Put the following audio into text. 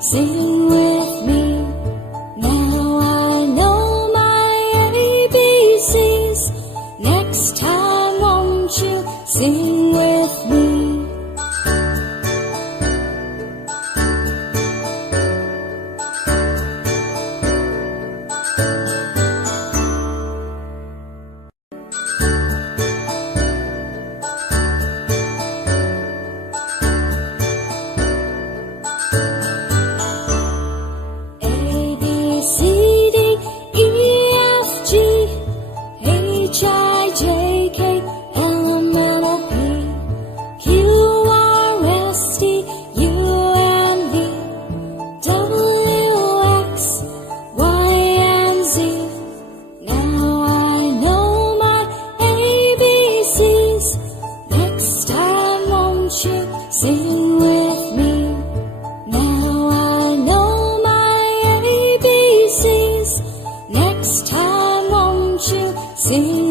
Sing with me. Now I know my ABCs. Next time won't you sing with me? Sing with me. Now I know my ABCs. Next time won't you sing